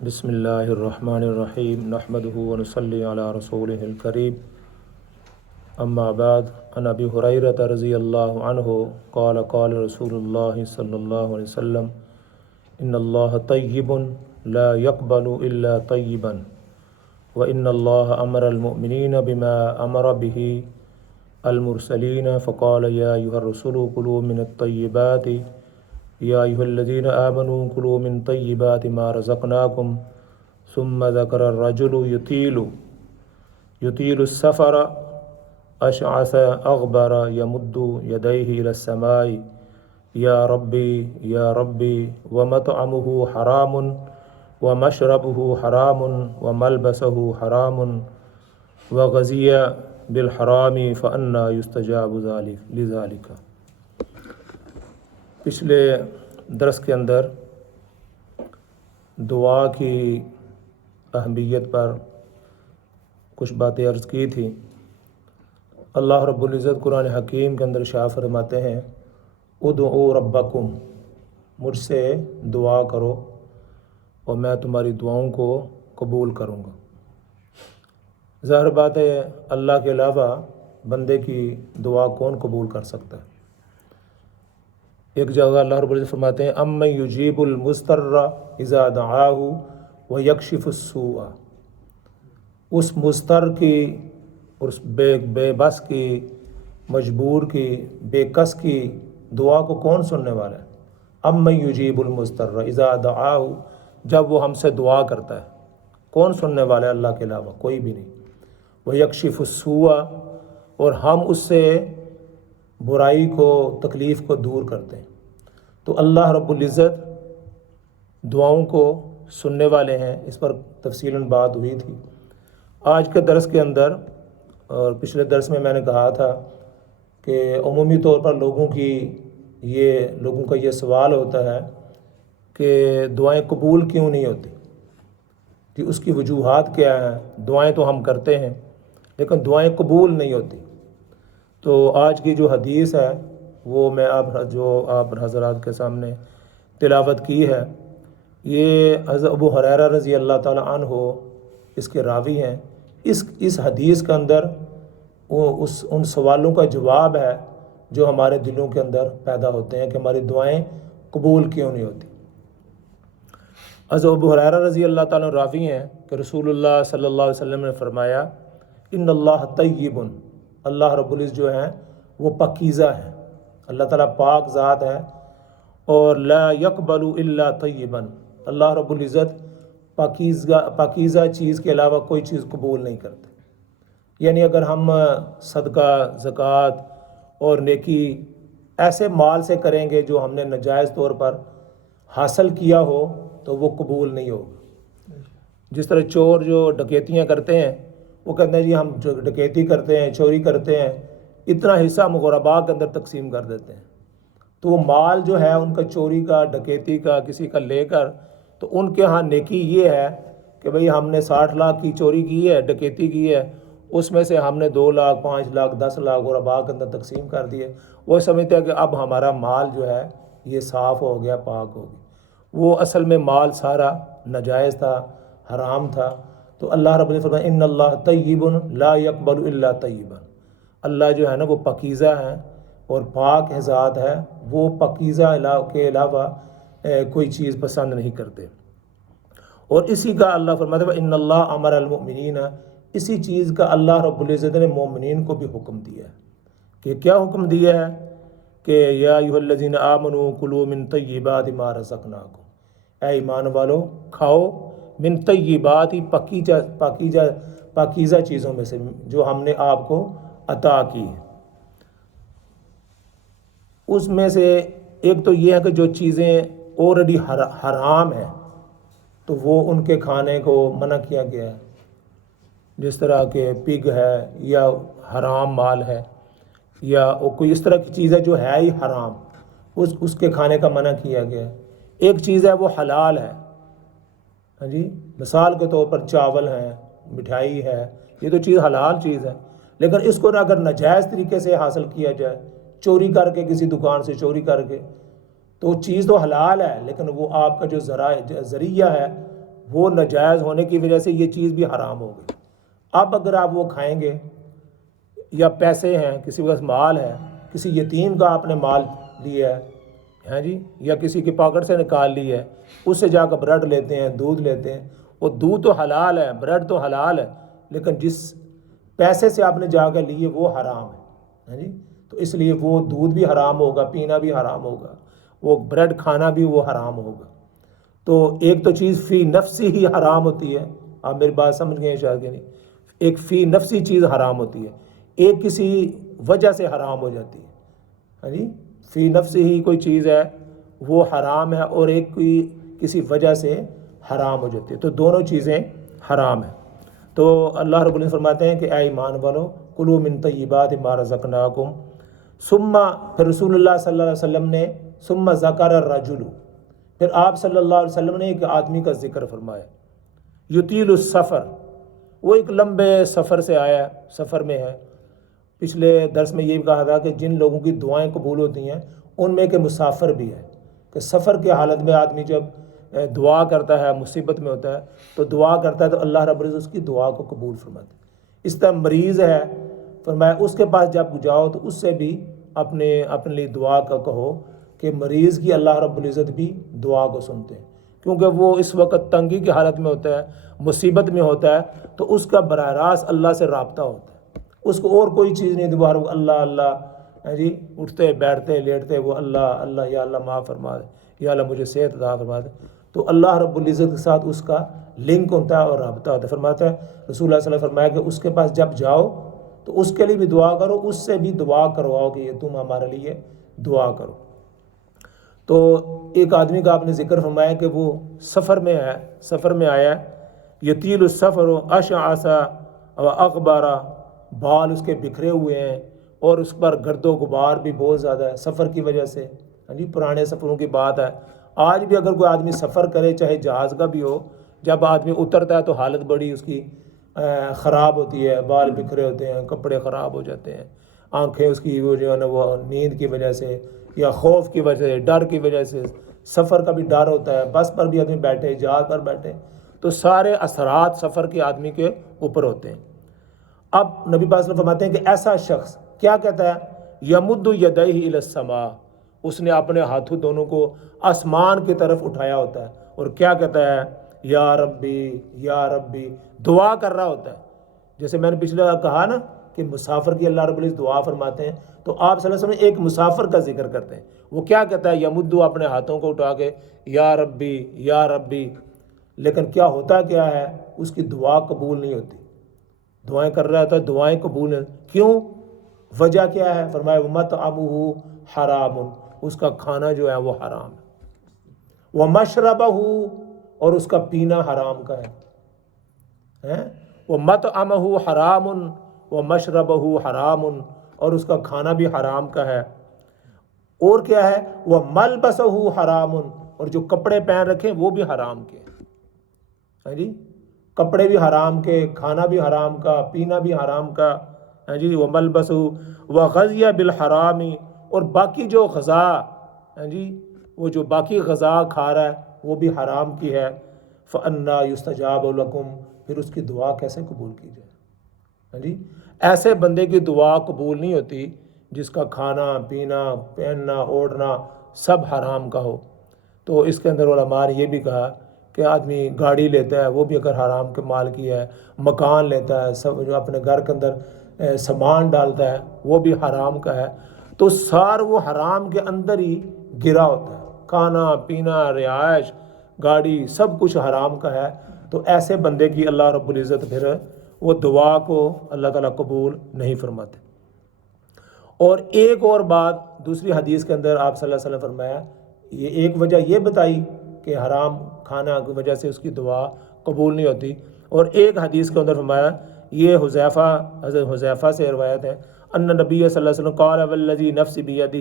بسم اللہ الرحمن الرحیم نحمده ونصلی علی رسولہ الکریم اما بعد عن ابی ہریرہ رضی اللہ عنہ قال قال رسول اللہ صلی اللہ علیہ وسلم ان اللہ طیب لا يقبل الا طیبا وان اللہ امر المؤمنین بما امر به المرسلین فقال یا ایھا الرسل کلوا من الطیبات یا ایھا الذین آمنوا کلوا من طیبات ما رزقناکم ثم ذکر الرجل یطیل السفر اشعث اغبر یمد یدیہ الی السماء یا ربی ومطعمہ حرام ومشربہ حرام وملبسہ حرام وغزی بالحرام فأنا یستجاب لذالک۔ پچھلے درس کے اندر دعا کی اہمیت پر کچھ باتیں عرض کی تھی۔ اللہ رب العزت قرآن حکیم کے اندر ارشاد فرماتے ہیں ادعوا ربکم، مجھ سے دعا کرو اور میں تمہاری دعاؤں کو قبول کروں گا۔ ظاہر بات ہے اللہ کے علاوہ بندے کی دعا کون قبول کر سکتا ہے۔ ایک جگہ اللہ رب العزت فرماتے ہیں امن یجیب المضطر اذا دعاہ ویکشف السوء، اس مضطر کی اور اس بے بس کی، مجبور کی، بے کس کی دعا کو کون سننے والا ہے؟ امن یجیب المضطر اذا دعاہ، جب وہ ہم سے دعا کرتا ہے کون سننے والا ہے اللہ کے علاوہ؟ کوئی بھی نہیں۔ ویکشف السوء، اور ہم اس سے برائی کو، تکلیف کو دور کرتے ہیں۔ تو اللہ رب العزت دعاؤں کو سننے والے ہیں، اس پر تفصیلاً بات ہوئی تھی۔ آج کے درس کے اندر اور پچھلے درس میں نے کہا تھا کہ عمومی طور پر لوگوں کا یہ سوال ہوتا ہے کہ دعائیں قبول کیوں نہیں ہوتی، کہ اس کی وجوہات کیا ہیں؟ دعائیں تو ہم کرتے ہیں لیکن دعائیں قبول نہیں ہوتی۔ تو آج کی جو حدیث ہے وہ میں آپ حضرات کے سامنے تلاوت کی ہے۔ یہ حضرت ابو ہریرہ رضی اللہ تعالی عنہ اس کے راوی ہیں۔ اس حدیث کے اندر ان سوالوں کا جواب ہے جو ہمارے دلوں کے اندر پیدا ہوتے ہیں کہ ہماری دعائیں قبول کیوں نہیں ہوتی۔ حضرت ابو ہریرہ رضی اللہ تعالیٰ راوی ہیں کہ رسول اللہ صلی اللہ علیہ وسلم نے فرمایا ان اللہ طیب، اللہ رب العزت جو ہیں وہ پاکیزہ ہے، اللہ تعالیٰ پاک ذات ہے، اور لا يقبل الا طیبا، اللہ رب العزت پاکیزہ چیز کے علاوہ کوئی چیز قبول نہیں کرتے۔ یعنی اگر ہم صدقہ، زکوٰۃ اور نیکی ایسے مال سے کریں گے جو ہم نے ناجائز طور پر حاصل کیا ہو تو وہ قبول نہیں ہوگا۔ جس طرح چور جو ڈکیتیاں کرتے ہیں، وہ کہتے ہیں جی ہم ڈکیتی کرتے ہیں، چوری کرتے ہیں، اتنا حصہ غرباء کے اندر تقسیم کر دیتے ہیں، تو وہ مال جو ہے ان کا چوری کا، ڈکیتی کا، کسی کا لے کر، تو ان کے ہاں نیکی یہ ہے کہ بھئی ہم نے 60 لاکھ کی چوری کی ہے، ڈکیتی کی ہے، اس میں سے ہم نے 2 لاکھ، 5 لاکھ، 10 لاکھ غرباء کے اندر تقسیم کر دیے۔ وہ سمجھتے ہیں کہ اب ہمارا مال جو ہے یہ صاف ہو گیا، پاک ہو گیا۔ وہ اصل میں مال سارا ناجائز تھا، حرام تھا۔ تو اللہ رب العزت فرماتے ہیں ان اللہ طیب لا يقبل الا طیبا، اللہ جو ہے نا وہ پاکیزہ ہے اور پاک ذات ہے، وہ پاکیزہ کے علاوہ کوئی چیز پسند نہیں کرتے۔ اور اسی کا اللہ فرماتے ہیں ان اللہ امر المؤمنین، اسی چیز کا اللہ رب العزت نے مومنین کو بھی حکم دیا ہے۔ کہ کیا حکم دیا ہے؟ کہ یا ایھا الذین آمنوا کلوا من طیبات ما رزقناکم، اے ایمان والو کھاؤ من طیبات، پاکیزہ چیزوں میں سے جو ہم نے آپ کو عطا کی ہے۔ اس میں سے ایک تو یہ ہے کہ جو چیزیں آلریڈی حرام ہیں تو وہ ان کے کھانے کو منع کیا گیا ہے، جس طرح کہ پگ ہے یا حرام مال ہے یا کوئی اس طرح کی چیز ہے جو ہے ہی حرام، اس کے کھانے کا منع کیا گیا ہے۔ ایک چیز ہے وہ حلال ہے، ہاں جی، مثال کے طور پر چاول ہے، مٹھائی ہے، یہ تو چیز حلال چیز ہے، لیکن اس کو اگر ناجائز طریقے سے حاصل کیا جائے، چوری کر کے، کسی دکان سے چوری کر کے، تو چیز تو حلال ہے لیکن وہ آپ کا جو ذریعہ ہے وہ ناجائز ہونے کی وجہ سے یہ چیز بھی حرام ہو گئی۔ اب اگر آپ وہ کھائیں گے، یا پیسے ہیں، کسی کے پاس مال ہے، کسی یتیم کا آپ نے مال لیا ہے جی، یا کسی کی پاکٹ سے نکال لی ہے، اس سے جا کر بریڈ لیتے ہیں، دودھ لیتے ہیں، وہ دودھ تو حلال ہے، بریڈ تو حلال ہے، لیکن جس پیسے سے آپ نے جا کر لیے وہ حرام ہے جی، تو اس لیے وہ دودھ بھی حرام ہوگا، پینا بھی حرام ہوگا، وہ بریڈ کھانا بھی وہ حرام ہوگا۔ تو ایک تو چیز فی نفسی ہی حرام ہوتی ہے، آپ میری بات سمجھ گئے شاید کہ نہیں، ایک فی نفسی چیز حرام ہوتی ہے، ایک کسی وجہ سے حرام ہو جاتی ہے، ہاں جی، فی نفسی ہی کوئی چیز ہے وہ حرام ہے، اور ایک کوئی کسی وجہ سے حرام ہو جاتی ہے، تو دونوں چیزیں حرام ہیں۔ تو اللہ رب العزت فرماتے ہیں کہ اے ایمان والو کلوا من طیبات ما رزقناکم، ثم پھر رسول اللہ صلی اللہ علیہ وسلم نے ثم ذکر الرجل، پھر آپ صلی اللہ علیہ وسلم نے ایک آدمی کا ذکر فرمایا، یطیل السفر، وہ ایک لمبے سفر سے آیا، سفر میں ہے۔ پچھلے درس میں یہ بھی کہا تھا کہ جن لوگوں کی دعائیں قبول ہوتی ہیں ان میں کہ مسافر بھی ہے، کہ سفر کی حالت میں آدمی جب دعا کرتا ہے، مصیبت میں ہوتا ہے تو دعا کرتا ہے تو اللہ رب العزت اس کی دعا کو قبول فرماتے ہیں۔ اس طرح مریض ہے، فرمایا اس کے پاس جب جاؤ تو اس سے بھی اپنے لیے دعا کا کہو، کہ مریض کی اللہ رب العزت بھی دعا کو سنتے ہیں، کیونکہ وہ اس وقت تنگی کی حالت میں ہوتا ہے، مصیبت میں ہوتا ہے، تو اس کا براہ راست اللہ سے رابطہ ہوتا ہے، اس کو اور کوئی چیز نہیں، دوبارہ اللہ اللہ جی، اٹھتے بیٹھتے لیٹتے وہ اللہ اللہ، یا اللہ معاف فرما دے، یا اللہ مجھے صحت عطا فرما دے، تو اللہ رب العزت کے ساتھ اس کا لنک ہوتا ہے اور رابطہ ہوتا ہے۔ فرماتا ہے رسول اللہ صلی اللہ علیہ وسلم فرمایا کہ اس کے پاس جب جاؤ تو اس کے لیے بھی دعا کرو، اس سے بھی دعا کرواؤ کہ یہ تم ہمارے لیے دعا کرو۔ تو ایک آدمی کا آپ نے ذکر فرمایا کہ وہ سفر میں آیا، یطیل السفر اشعث و اغبر، بال اس کے بکھرے ہوئے ہیں اور اس پر گرد و غبار بھی بہت زیادہ ہے سفر کی وجہ سے، ہاں جی، پرانے سفروں کی بات ہے۔ آج بھی اگر کوئی آدمی سفر کرے، چاہے جہاز کا بھی ہو، جب آدمی اترتا ہے تو حالت بڑی اس کی خراب ہوتی ہے، بال بکھرے ہوتے ہیں، کپڑے خراب ہو جاتے ہیں، آنکھیں اس کی وہ جو ہے نا وہ نیند کی وجہ سے یا خوف کی وجہ سے، ڈر کی وجہ سے، سفر کا بھی ڈر ہوتا ہے، بس پر بھی آدمی بیٹھے، جہاز پر بیٹھے، تو سارے اثرات سفر کے آدمی کے اوپر ہوتے ہیں۔ اب نبی پاک صلی اللہ علیہ وسلم فرماتے ہیں کہ ایسا شخص کیا کہتا ہے، یمد یدیہ الی السماء، اس نے اپنے ہاتھوں دونوں کو آسمان کی طرف اٹھایا ہوتا ہے اور کیا کہتا ہے، یا ربی یا ربی، دعا کر رہا ہوتا ہے۔ جیسے میں نے پچھلے بار کہا نا کہ مسافر کی اللہ رب العزت دعا فرماتے ہیں، تو آپ صلی اللہ علیہ وسلم ایک مسافر کا ذکر کرتے ہیں، وہ کیا کہتا ہے، یمدو، اپنے ہاتھوں کو اٹھا کے یا ربی یا ربی، لیکن کیا ہوتا کیا ہے، اس کی دعا قبول نہیں ہوتی، دعائیں کر رہا تھا، دعائیں قبول نہیں، کیوں، وجہ کیا ہے، فرمایا وَمَطْعَمُهُ حَرَامٌ، اس کا کھانا جو ہے وہ حرام ہے، وَمَشْرَبَهُ، اور اس کا پینا حرام کا ہے، وَمَطْعَمُهُ حَرَامٌ وَمَشْرَبَهُ حَرَامٌ، اور اس کا کھانا بھی حرام کا ہے، اور کیا ہے، وَمَلْبَسَهُ حَرَامٌ، اور جو کپڑے پہن رکھیں وہ بھی حرام کے ہیں جی، کپڑے بھی حرام کے، کھانا بھی حرام کا، پینا بھی حرام کا ہے جی، وَمَلْبَسُهُ وَغَذِيَ بِالْحَرَامِ، اور باقی جو غذا ہے جی، وہ جو باقی غذا کھا رہا ہے وہ بھی حرام کی ہے، فَأَنَّا يُسْتَجَابُ لَكُمْ، پھر اس کی دعا کیسے قبول کی جائے، ہاں جی، ایسے بندے کی دعا قبول نہیں ہوتی جس کا کھانا پینا پہننا اوڑھنا سب حرام کا ہو۔ تو اس کے اندر علماء نے یہ بھی کہا کہ آدمی گاڑی لیتا ہے وہ بھی اگر حرام کے مال کی ہے، مکان لیتا ہے، سب جو اپنے گھر کے اندر سامان ڈالتا ہے وہ بھی حرام کا ہے، تو سار وہ حرام کے اندر ہی گرا ہوتا ہے، کھانا پینا رہائش گاڑی سب کچھ حرام کا ہے، تو ایسے بندے کی اللہ رب العزت پھر وہ دعا کو اللہ تعالیٰ قبول نہیں فرماتے۔ اور ایک اور بات دوسری حدیث کے اندر آپ صلی اللہ علیہ وسلم فرمایا، یہ ایک وجہ یہ بتائی کہ حرام کھانا کی وجہ سے اس کی دعا قبول نہیں ہوتی، اور ایک حدیث کے اندر فرمایا، یہ حذیفہ حذیفہ سے روایت ہے، ان نبی صلی اللہ علیہ وسلم قال والذی نفس بیدہ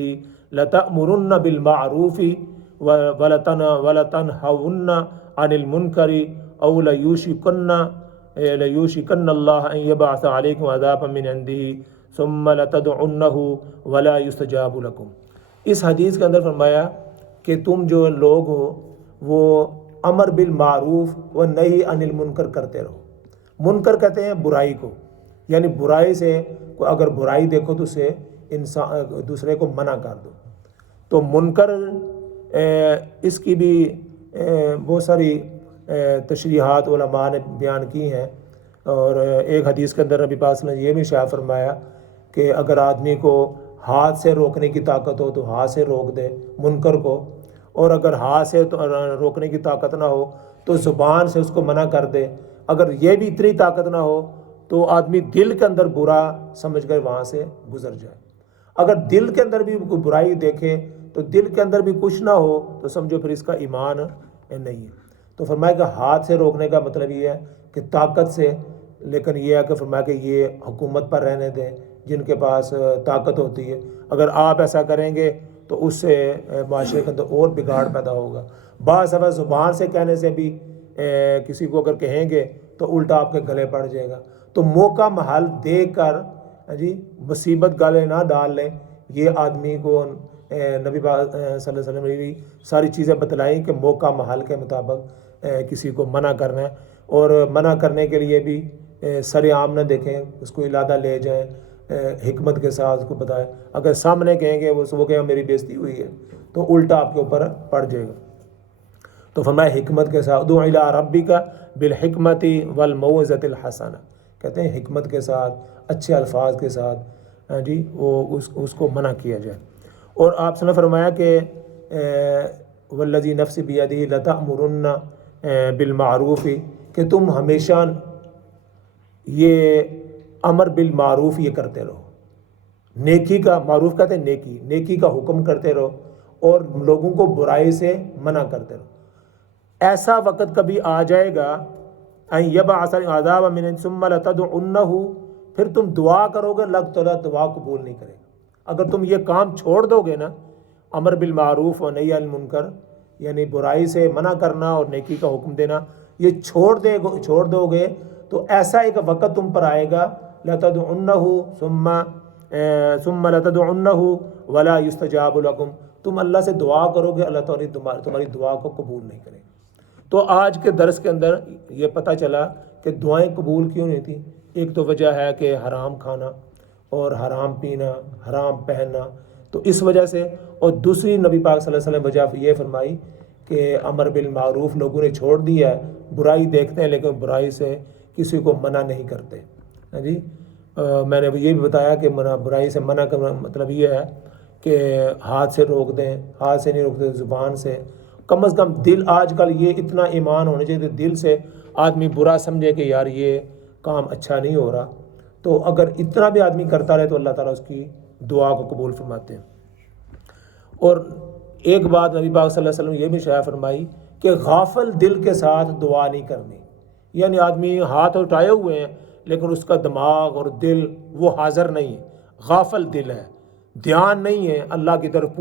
لتأمرن بالمعروف ولتنہون عن المنکر او لیوشکن اللہ ان یبعث علیکم عذابا من عنده ثم لتدعنہ ولا یستجاب لکم۔ اس حدیث کے اندر فرمایا کہ تم جو لوگ ہو وہ امر بالمعروف و نہی عن المنکر کرتے رہو. منکر کہتے ہیں برائی کو، یعنی برائی سے اگر برائی دیکھو تو اسے انسان دوسرے کو منع کر دو. تو منکر اس کی بھی بہت ساری تشریحات علماء نے بیان کی ہیں. اور ایک حدیث کے اندر نبی پاک صلی اللہ علیہ وسلم نے یہ بھی ارشاد فرمایا کہ اگر آدمی کو ہاتھ سے روکنے کی طاقت ہو تو ہاتھ سے روک دے منکر کو، اور اگر ہاتھ سے روکنے کی طاقت نہ ہو تو زبان سے اس کو منع کر دے. اگر یہ بھی اتنی طاقت نہ ہو تو آدمی دل کے اندر برا سمجھ کر وہاں سے گزر جائے. اگر دل کے اندر بھی کوئی برائی دیکھے تو دل کے اندر بھی کچھ نہ ہو تو سمجھو پھر اس کا ایمان نہیں ہے. تو فرمایا کہ ہاتھ سے روکنے کا مطلب یہ ہے کہ طاقت سے، لیکن یہ ہے کہ فرمایا کہ یہ حکومت پر رہنے دیں جن کے پاس طاقت ہوتی ہے. اگر آپ ایسا کریں گے تو اس سے معاشرے کے اندر اور بگاڑ پیدا ہوگا. بعض دفعہ زبان سے کہنے سے بھی کسی کو اگر کہیں گے تو الٹا آپ کے گلے پڑ جائے گا. تو موقع محل دیکھ کر مصیبت گالے نہ ڈال لیں. یہ آدمی کو نبی پاک صلی اللہ علیہ وسلم نے بھی ساری چیزیں بتلائیں کہ موقع محل کے مطابق کسی کو منع کرنا ہے. اور منع کرنے کے لیے بھی سر عام نہ دیکھیں، اس کو علادہ لے جائیں، حکمت کے ساتھ اس کو بتائیں. اگر سامنے کہیں گے وہ کہیں میری بےزتی ہوئی ہے تو الٹا آپ کے اوپر پڑ جائے گا. تو فرمایا حکمت کے ساتھ ادع الی ربک بالحکمت والموعظۃ الحسنہ، کہتے ہیں حکمت کے ساتھ اچھے الفاظ کے ساتھ وہ اس کو منع کیا جائے. اور آپ نے فرمایا کہ والذی نفس بیدہ لتأمرن بالمعروف، کہ تم ہمیشہ یہ امر بالمعروف یہ کرتے رہو، نیکی کا، معروف کہتے ہیں نیکی، نیکی کا حکم کرتے رہو اور لوگوں کو برائی سے منع کرتے رہو. ایسا وقت کبھی آ جائے گا ان یبعث العذاب من ثم لتدعنہ، پھر تم دعا کرو گے اللہ تعالیٰ دعا قبول نہیں کرے گا. اگر تم یہ کام چھوڑ دو گے نا، امر بالمعروف و نہی عن المنکر، یعنی برائی سے منع کرنا اور نیکی کا حکم دینا، یہ چھوڑ دو گے تو ایسا ایک وقت تم پر آئے گا لتدعنہ ثم لتدعنہ ولا یستجاب لکم، تم اللہ سے دعا کرو گے اللہ تعالیٰ تمہاری دعا کو قبول نہیں کرے گا. تو آج کے درس کے اندر یہ پتہ چلا کہ دعائیں قبول کیوں نہیں تھیں. ایک تو وجہ ہے کہ حرام کھانا اور حرام پینا، حرام پہننا، تو اس وجہ سے. اور دوسری نبی پاک صلی اللہ علیہ وسلم وجہ یہ فرمائی کہ امر بالمعروف لوگوں نے چھوڑ دیا ہے، برائی دیکھتے ہیں لیکن برائی سے کسی کو منع نہیں کرتے. میں نے یہ بھی بتایا کہ برائی سے منع کرنا مطلب یہ ہے کہ ہاتھ سے روک دیں، ہاتھ سے نہیں روکتے زبان سے. کم از کم دل، آج کل یہ اتنا ایمان ہونا چاہیے کہ دل سے آدمی برا سمجھے کہ یار یہ کام اچھا نہیں ہو رہا. تو اگر اتنا بھی آدمی کرتا رہے تو اللہ تعالیٰ اس کی دعا کو قبول فرماتے ہیں. اور ایک بات نبی پاک صلی اللہ علیہ وسلم نے یہ بھی شائع فرمائی کہ غافل دل کے ساتھ دعا نہیں کرنی. یعنی آدمی ہاتھ اٹھائے ہوئے ہیں لیکن اس کا دماغ اور دل وہ حاضر نہیں ہے، غافل دل ہے، دھیان نہیں ہے اللہ کی طرف،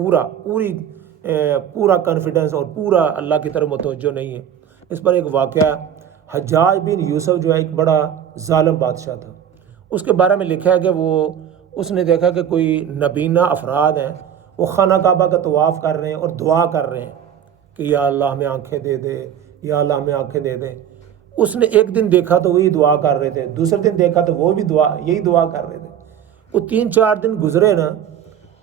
پورا کانفیڈنس اور پورا اللہ کی طرف متوجہ نہیں ہے. اس پر ایک واقعہ، حجاج بن یوسف جو ہے ایک بڑا ظالم بادشاہ تھا. اس کے بارے میں لکھا ہے کہ اس نے دیکھا کہ کوئی نبینہ افراد ہیں، وہ خانہ کعبہ کا طواف کر رہے ہیں اور دعا کر رہے ہیں کہ یا اللہ ہمیں آنکھیں دے دے، یا اللہ ہمیں آنکھیں دے دے. اس نے ایک دن دیکھا تو وہی دعا کر رہے تھے، دوسرے دن دیکھا تو وہ بھی یہی دعا کر رہے تھے. وہ 3-4 دن گزرے نا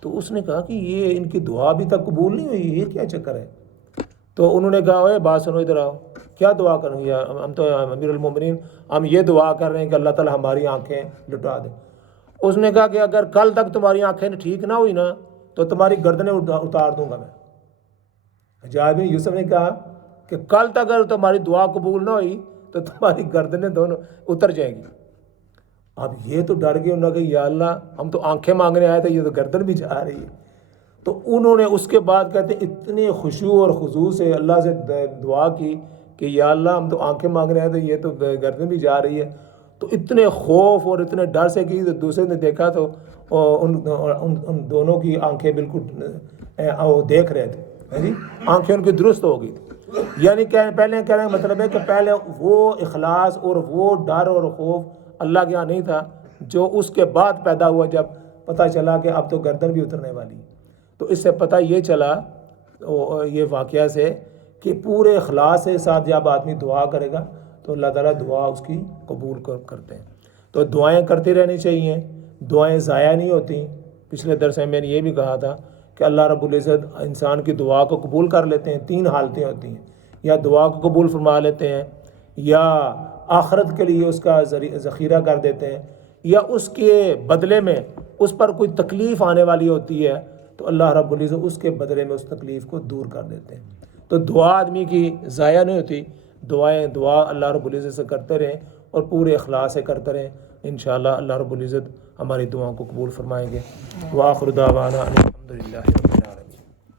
تو اس نے کہا کہ یہ ان کی دعا ابھی تک قبول نہیں ہوئی، یہ کیا چکر ہے. تو انہوں نے کہا اوے بات سنو ادھر آؤ، کیا دعا کروں گی؟ ہم تو امیر المومنین، ہم یہ دعا کر رہے ہیں کہ اللہ تعالیٰ ہماری آنکھیں لٹا دے. اس نے کہا کہ اگر کل تک تمہاری آنکھیں ٹھیک نہ ہوئی نا تو تمہاری گردنیں اتار دوں گا میں. حجاج بن یوسف نے کہا کہ کل تک اگر تمہاری دعا قبول نہ ہوئی تو تمہاری گردنیں دونوں اتر جائیں گی. اب یہ تو ڈر گئے، انہوں نے کہا یا اللہ ہم تو آنکھیں مانگنے آئے تھے، یہ تو گردن بھی جا رہی ہے. تو انہوں نے اس کے بعد کہتے ہیں اتنے خشوع اور خضوع سے اللہ سے دعا کی کہ یا اللہ ہم تو آنکھیں مانگنے آئے تھے، یہ تو گردن بھی جا رہی ہے. تو اتنے خوف اور اتنے ڈر سے کی، تو دوسرے نے دیکھا تو ان دونوں کی آنکھیں بالکل دیکھ رہے تھے، آنکھیں ان کی درست ہو گئی تھی. یعنی پہلے کہنے کا مطلب ہے کہ پہلے وہ اخلاص اور وہ ڈر اور خوف اللہ کے یہاں نہیں تھا، جو اس کے بعد پیدا ہوا جب پتہ چلا کہ اب تو گردن بھی اترنے والی. تو اس سے پتہ یہ چلا یہ واقعہ سے کہ پورے اخلاص کے ساتھ جب آدمی دعا کرے گا تو اللہ تعالیٰ دعا اس کی قبول کرتے ہیں۔ تو دعائیں کرتی رہنی چاہیے، دعائیں ضائع نہیں ہوتی۔ پچھلے درس میں نے یہ بھی کہا تھا کہ اللہ رب العزت انسان کی دعا کو قبول کر لیتے ہیں۔ 3 حالتیں ہوتی ہیں، یا دعا کو قبول فرما لیتے ہیں، یا آخرت کے لیے اس کا ذخیرہ کر دیتے ہیں، یا اس کے بدلے میں اس پر کوئی تکلیف آنے والی ہوتی ہے تو اللہ رب العزت اس کے بدلے میں اس تکلیف کو دور کر دیتے ہیں۔ تو دعا آدمی کی ضائع نہیں ہوتی، دعا اللہ رب العزت سے کرتے رہیں اور پورے اخلاص سے کرتے رہیں، انشاءاللہ اللہ رب العزت ہماری دعاؤں کو قبول فرمائیں گے۔ وآخر دعوانا الحمدللہ۔